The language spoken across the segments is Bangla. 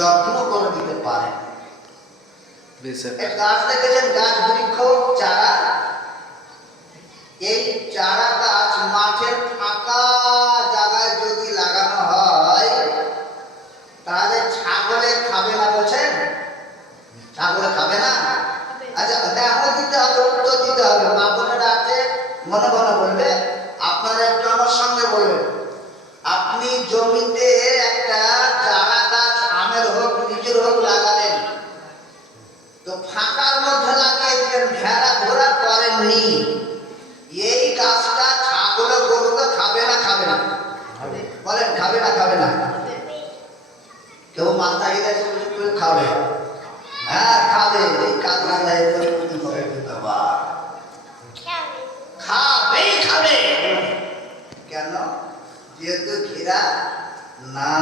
যত্ন করে দিতে পারেন। গাছ দেখেছেন, গাছ বৃক্ষ চারা, এই চারা গাছ মাঠের ফাঁকা জায়গায় যদি লাগানো হয় তাহলে ছাগলে খাবে না বলছেন? ছাগলে খাবে না? আচ্ছা দেখো দিতে হবে, উত্তর দিতে হবে। মা বোনেরা আছে মনে মনে বলবে, আপনারা একটু আমার সঙ্গে বলবেন। আপনি জমিতে একটা চারা গাছ আমের হোক নিজের হোক লাগালেন, তো ফাঁকার মধ্যে লাগিয়ে দিলেন, ঘেরা ঘোরা করেননি, এই গাছটা ছাগলে গরুকে খাবে না খাবে না? বলেন খাবে না খাবে না? কেউ মাথা হিলে খাবে, হ্যাঁ খাবে। এই কাজটা খাবেই খাবে। কেন? যেহেতু ঘেরা না,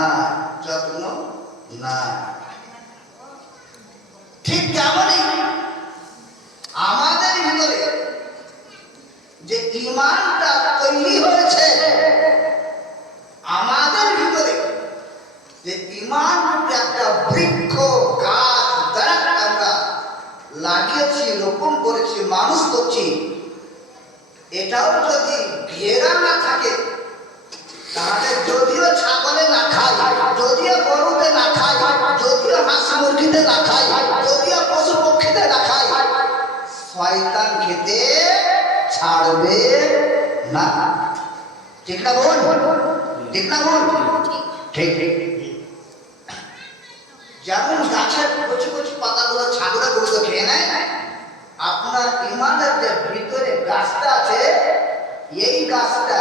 যত্ন না। ঠিক তেমনই আমাদের ভিতরে যে ঈমানটা তৈরি হয়েছে, আমাদের ভিতরে যে ঈমান একটা বৃক্ষ গাছ দাঁড়াক আমরা লাগিয়েছি, রোপণ করেছি, মানুষ করছি, এটাও যদি ঘেরা না থাকে তাহলে যদিও ছাগলে না খায়, যদিও গরুতে না খায়, যদিও হাঁস মুরগিতে না খায়, যদিও পশু পক্ষীতে না খায়, শয়তান খেতে ছাড়বে না। ঠিক না বল? ঠিক না বল? ঠিক। যেমন গাছের কচি কচি পাতাগুলো ছাগলে গরুকে খেয়ে নেয়, আপনার ঈমানের যে ভিতরে গাছটা আছে, এই গাছটা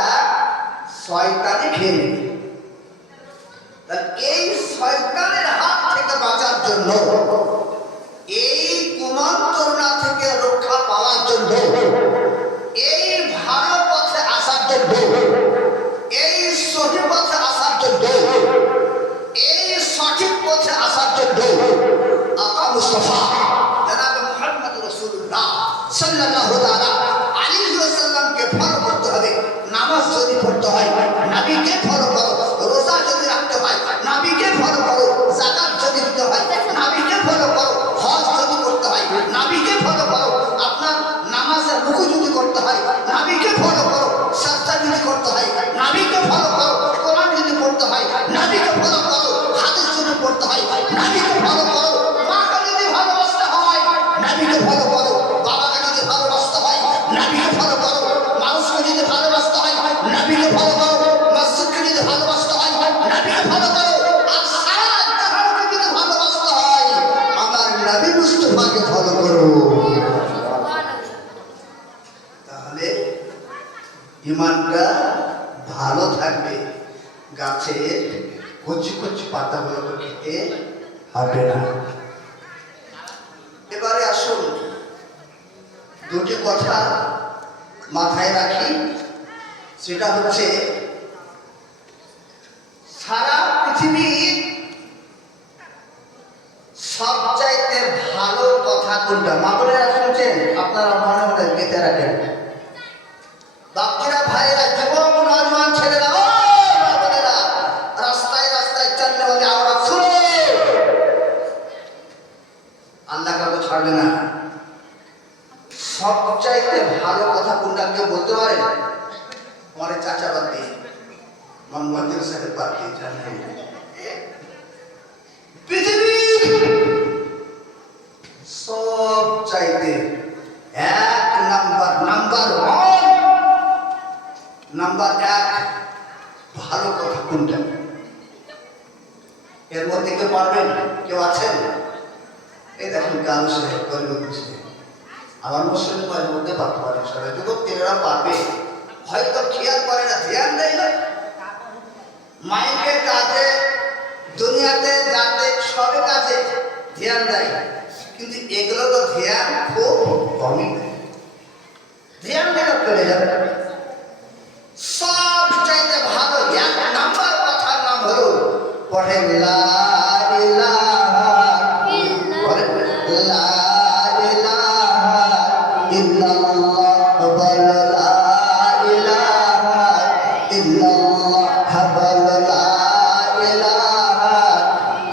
শয়তানে খেয়ে নেবে। এই শয়তানের হাত থেকে বাঁচার জন্য, এই কুমন্ত্রণা থেকে রক্ষা পাওয়ার জন্য, এই ভালো পথে আসার জন্য, এই সহি পথে আসার জন্য, এই সঠিক পথে আসার জন্য আকা মুস্তাফা জনাব মুহাম্মদ রাসূলুল্লাহ সাল্লাল্লাহু আলাইহি ওয়াসাল্লামকে ফলো করতে হবে। নামাজ যদি পড়তে হয় নবীকে ফলো করো, রোজা যদি রাখতে হয় নবীকে ফলো করো, যাকাত যদি দিতে হয় নবীকে ফলো করো, হজ যদি করতে হয় নবীকে ফলো করো, আপনার নামাজের রুকু যদি করতে হয় নবীকে ফলো করো, সাজদা যদি করতে হয় নবীকে ফলো করো, কোরআন যদি পড়তে হয় নবীকে ফলো করো, হাদিস যদি পড়তে হয় নবীকে ফলো করো, মাকে যদি ভালোবাসতে হয় নবীকে ফলো করো, বাবাকে যদি ভালোবাসতে হয় নবীকে ফলো করো, মানুষকে যদি ভালোবাসতে হয় নবীকে ফলো করো, মসজিদকে যদি ভালোবাসতে হয় নবীকে ফলো করো, আর সারা জাহানকে যদি ভালোবাসতে হয় আমার নবী মুস্তাফাকে ফলো করো। তাহলে ঈমানটা ভালো থাকবে। গাছের কচি কচি পাতাগুলোকে খেতে হবে না। এবারে আসুন দুটি কথা মাথায় রাখি, সেটা হচ্ছে সারা পৃথিবীর সবচাইতে ভালো কথা কোনটা? মা বোনেরা শুনছেন? আপনারা মনে মনে গেঁথে রাখেন। বাচ্চারা, ভাইয়েরা, যুবক, নজওয়ান ছেলেরা, রাস্তায় রাস্তায় চললে বলে আমরা শুনো, আল্লাহ কাউকে ছাড়বে না। সবচাইতে ভালো কথা কোনটা কেউ বলতে পারেন? আমার চাচা বাদ দিয়ে, মনমন্দির সাহেব বাদ দিয়ে, পৃথিবীর সবচাইতে এক নাম্বার এক ভালো কথা কোনটা? এর মধ্যে কেউ পারবেন? কেউ আছেন? এই দেখুন কালু সাহেব, গরিব সাহেব, আমার মুসলিমের মধ্যে পারতে পারে, সবাই যুবক ছেলেরা পারবে, হয়তো খেয়াল করে না, ধ্যান দেয় না, মাইকের কাজে, দুনিয়াতে যাতে সবে কাজে ধ্যান দেয়, কিন্তু এগুলো তো ধ্যান খুব কমই দেয়। ধ্যান দিলে চলে যাবে। সব চাইতে ভালো এক নাম্বার কথার নাম হলো পড়ে লা ইলাহা ইল্লাল্লাহ, বল লা ইলাহা ইল্লাল্লাহ, বল লা ইলাহা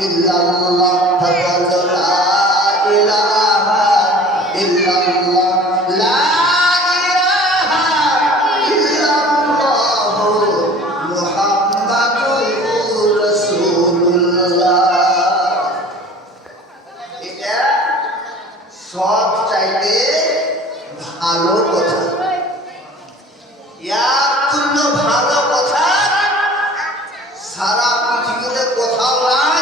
ইল্লাল্লাহ। ইল্লাল্লাহ লা ইলাহা ইল্লাল্লাহ মুহাম্মাদুর রাসূলুল্লাহ। এটা সব চাইতে ভালো কথা। এর জন্য ভালো কথা সারা পৃথিবীতে কোথাও নাই।